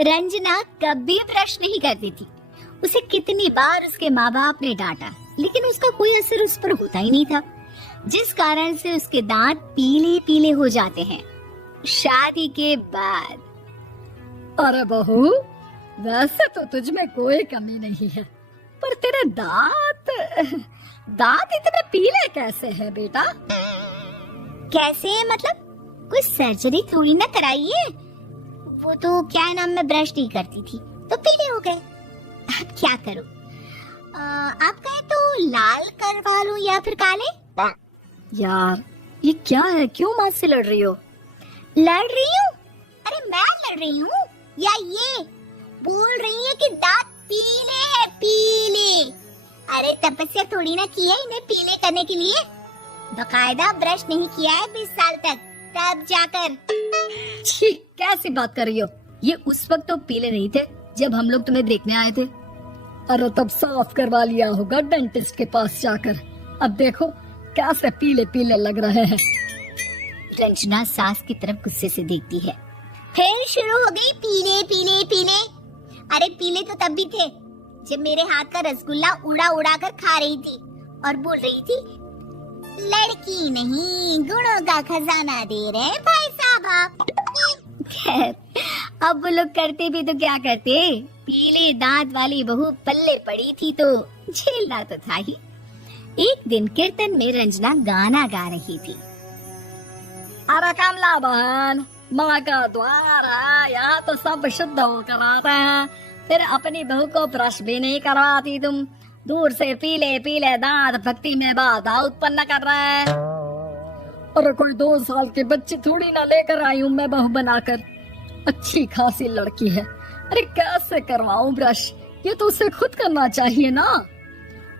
रंजना कभी ब्रश नहीं करती थी। उसे कितनी बार उसके माँ बाप ने डांटा, लेकिन उसका कोई असर उस पर होता ही नहीं था, जिस कारण से उसके दांत पीले पीले हो जाते हैं। शादी के बाद। अरे बहू, वैसे तो तुझ में कोई कमी नहीं है, पर तेरे दांत इतने पीले कैसे हैं बेटा? कैसे मतलब? कोई सर्जरी थोड़ी ना कराई है। वो तो क्या नाम, मैं ब्रश नहीं करती थी तो पीले हो गए। अब क्या करूं? आप कहें तो लाल करवा लूं या फिर काले? यार ये क्या है, क्यों माँ से लड़ रही हो? लड़ रही हूँ? अरे मैं लड़ रही हूँ या ये बोल रही है कि दांत पीले है, पीले। अरे तपस्या थोड़ी ना की है इन्हें पीले करने के लिए। बकायदा ब्रश नहीं किया है 20 साल तक, तब जाकर। छी, कैसी बात कर रही हो? ये उस वक्त तो पीले नहीं थे जब हम लोग तुम्हें देखने आए थे। अरे तब साफ करवा लिया होगा डेंटिस्ट के पास जाकर। अब देखो कैसे पीले पीले लग रहे हैं। रंजना सास की तरफ गुस्से से देखती है। फिर शुरू हो गई पीले पीले पीले। अरे पीले तो तब भी थे जब मेरे हाथ का रसगुल्ला उड़ा उड़ा कर खा रही थी और बोल रही थी, लड़की नहीं गुणों का खजाना दे रहे हैं भाई साहब आप। खैर, अब वो लोग करते भी तो क्या करते, पीले दांत वाली बहू पल्ले पड़ी थी तो झेलना तो था ही। एक दिन कीर्तन में रंजना गाना गा रही थी। अरे कमला बहन, माँ का द्वार आया तो सब शुद्ध होकर आते हैं, फिर अपनी बहू को ब्रश भी नहीं करवाती तुम। दूर से पीले पीले दांत भक्ति में बाधा उत्पन्न कर रहे हैं। अरे कोई 2 साल के बच्चे थोड़ी ना लेकर आई हूँ मैं बहू बनाकर। अच्छी खासी लड़की है, अरे कैसे करवाऊं ब्रश? ये तो उसे खुद करना चाहिए ना।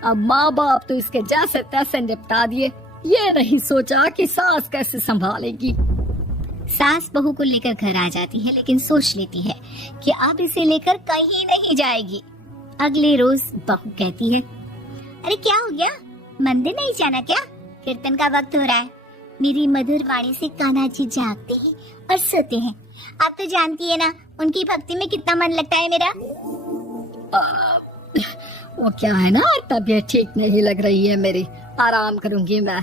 अब माँ बाप तो इसके जैसे तैसे निपटा दिए, ये नहीं सोचा कि सास कैसे संभालेगी। सास बहू को लेकर घर आ जाती है, लेकिन सोच लेती है कि अब इसे लेकर कहीं नहीं जाएगी। अगले रोज बहू कहती है, अरे क्या हो गया, मंदिर नहीं जाना क्या? कीर्तन का वक्त हो रहा है। मेरी मधुर वाणी से कान्हा जी जागते हैं और सोते हैं। आप तो जानती है ना उनकी भक्ति में कितना मन लगता है मेरा। वो क्या है ना, तबीयत ठीक नहीं लग रही है मेरी, आराम करूंगी मैं।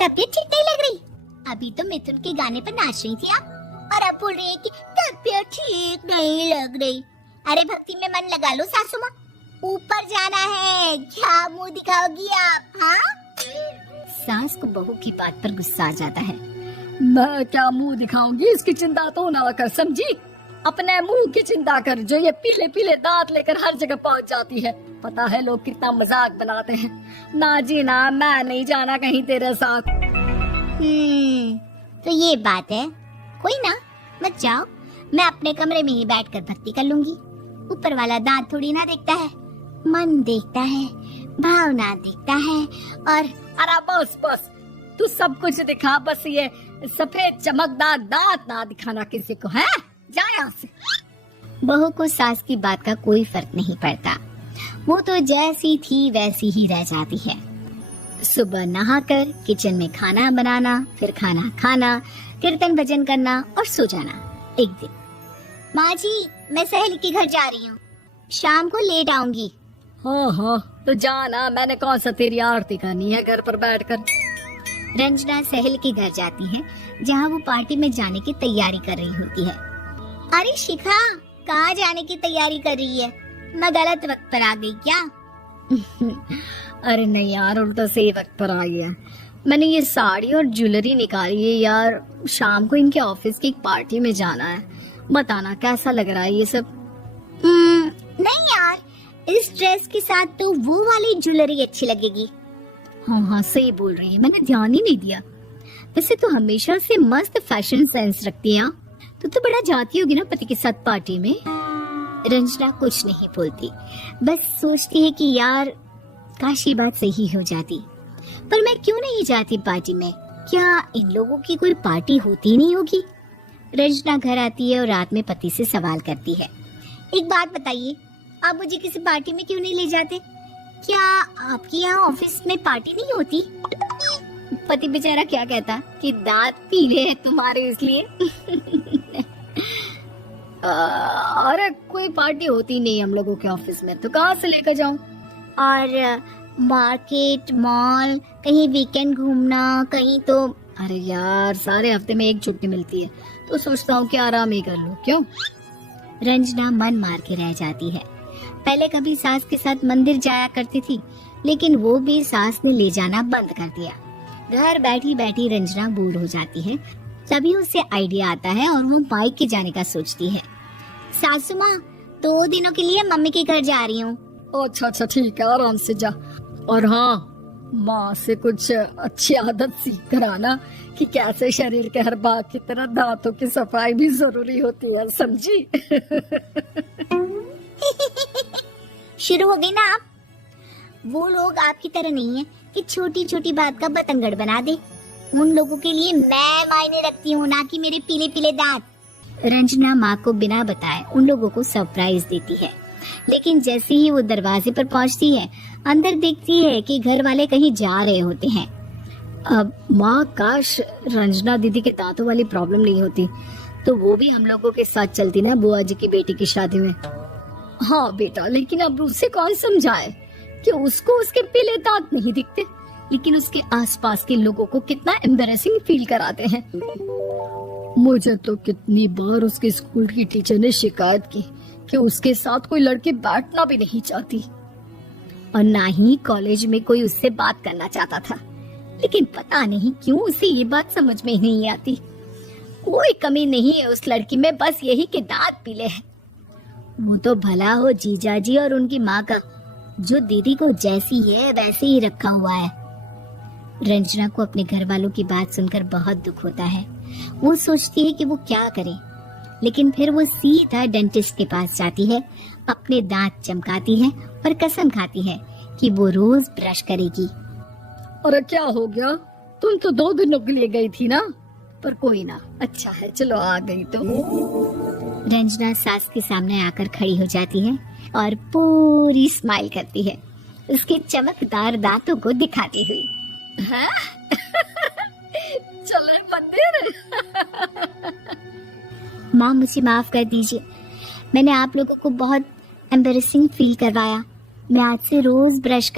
तबीयत ठीक नहीं लग रही? अभी तो मिथुन के गाने पर नाच रही थी आप, और अब बोल रही है कि तबीयत ठीक नहीं लग रही। अरे भक्ति में मन लगा लो सासू माँ, ऊपर जाना है, क्या मुंह दिखाओगी आप? हाँ? सास को बहू की बात पर गुस्सा आ जाता है। मैं क्या मुंह दिखाऊंगी, इसकी चिंता तो ना कर, समझी? अपने मुंह की चिंता कर, जो ये पीले पीले दांत लेकर हर जगह पहुंच जाती है। पता है लोग कितना मजाक बनाते हैं। ना जी ना, मैं नहीं जाना कहीं तेरे साथ। तो ये बात है, कोई ना, मत जाओ, मैं अपने कमरे में ही बैठकर भक्ति कर लूंगी। ऊपर वाला दांत थोड़ी ना देखता है, मन देखता है, भावना देखता है। और अरे बस बस, तू सब कुछ दिखा, बस ये सफेद चमकदार दांत ना दिखाना किसी को, है? जा यहाँ से। बहू को सास की बात का कोई फर्क नहीं पड़ता, वो तो जैसी थी वैसी ही रह जाती है। सुबह नहाकर किचन में खाना बनाना, फिर खाना खाना, कीर्तन भजन करना और सो जाना। एक दिन, माँ जी मैं सहेली के घर जा रही हूँ, शाम को लेट आऊंगी। हाँ हाँ तो जाना, मैंने कौन सा तेरी आरती करनी है घर पर बैठकर। रंजना सहेली के घर जाती है, जहाँ वो पार्टी में जाने की तैयारी कर रही होती है। अरे शिखा, कहाँ जाने की तैयारी कर रही है? मैं गलत वक्त पर आ गई क्या? अरे नहीं यार, उल्टा सही वक्त पर आ गया। मैंने ये साड़ी और ज्वेलरी निकाली है यार, शाम को इनके ऑफिस की एक पार्टी में जाना है। बताना कैसा लग रहा है ये सब? नहीं यार, इस ड्रेस के साथ तो वो वाली ज्वेलरी अच्छी लगेगी। हाँ हाँ सही बोल रही है, मैंने ध्यान ही नहीं दिया। वैसे तो हमेशा से मस्त फैशन सेंस रखती है। तो बड़ा जाती होगी ना पति के साथ पार्टी में। रंजना कुछ नहीं बोलती, बस सोचती है कि यार काश ये बात सही हो जाती, पर मैं क्यों नहीं जाती पार्टी में? क्या इन लोगों की कोई पार्टी होती नहीं होगी? रंजना घर आती है और रात में पति से सवाल करती है, एक बात बताइए, आप मुझे किसी पार्टी में क्यों नहीं ले जाते? क्या आपके यहाँ ऑफिस में पार्टी नहीं होती? पति बेचारा क्या कहता कि दांत पीले हैं तुम्हारे इसलिए। अरे कोई पार्टी होती नहीं हम लोगों के ऑफिस में, तो कहाँ से लेकर जाऊं? और मार्केट, मॉल, कहीं वीकेंड घूमना, कहीं तो। अरे यार सारे हफ्ते में एक छुट्टी मिलती है, तो सोचता हूँ कि आराम ही कर लूं। क्यों? रंजना मन मार के रह जाती है। पहले कभी सास के साथ मंदिर जाया करती थी, लेकिन वो भी सास ने ले जाना बंद कर दिया। घर बैठी बैठी रंजना बोर हो जाती है। तभी उसे आइडिया आता है और वो मायके जाने का सोचती है। सासू माँ, 2 दिनों के लिए मम्मी के घर जा रही हूँ। अच्छा ठीक है, आराम से जा। और हाँ, माँ से कुछ अच्छी आदत सीख कर आना कि कैसे शरीर के हर भाग की तरह दांतों की सफाई भी जरूरी होती है, समझी? शुरू हो गई ना आप। वो लोग आपकी तरह नहीं है कि छोटी छोटी बात का बतंगड़ बना दे। उन लोगों के लिए मैं मायने रखती हूँ, ना कि मेरे पीले पीले दांत। रंजना माँ को बिना बताए उन लोगों को सरप्राइज देती है, लेकिन जैसे ही वो दरवाजे पर पहुँचती है, अंदर देखती है कि घर वाले कहीं जा रहे होते हैं। अब माँ, काश रंजना दीदी के दांतों वाली प्रॉब्लम नहीं होती, तो वो भी हम लोगों के साथ चलती ना बुआ जी की बेटी की शादी में। हाँ बेटा, लेकिन अब उसे कौन समझाए कि उसको उसके पीले दांत नहीं दिखते, लेकिन उसके आसपास के लोगों को कितना एम्बैरेसिंग फील कराते हैं। मुझे तो कितनी बार उसके स्कूल की टीचर ने शिकायत की कि उसके साथ कोई लड़की बैठना भी नहीं चाहती, और ना ही कॉलेज में कोई उससे बात करना चाहता था। लेकिन पता नहीं क्यों उसे ये बात समझ में ही नहीं आती। कोई कमी नहीं है उस लड़की में, बस यही कि दांत पीले हैं। वो तो भला हो जीजा जी और उनकी माँ का, जो दीदी को जैसी है वैसे ही रखा हुआ है। रंजना को अपने घर वालों की बात सुनकर बहुत दुख होता है। वो सोचती है कि वो क्या करे, लेकिन फिर वो सीधा डेंटिस्ट के पास जाती है, अपने दांत चमकाती है और कसम खाती है कि वो रोज ब्रश करेगी। अरे क्या हो गया? तुम तो 2 दिनों के लिए गई थी ना, पर कोई ना, अच्छा है, चलो आ गई तो। रंजना सास के सामने आकर खड़ी हो जाती है और पूरी स्माइल करती है, उसके चमकदार दांतों को दिखाती हुई। हैं? चले मंदिर? माँ, मुझे माफ कर दीजिए, मैंने आप लोगों को बहुत एम्बैरेसिंग फील करवाया। मैं आज से रोज ब्रश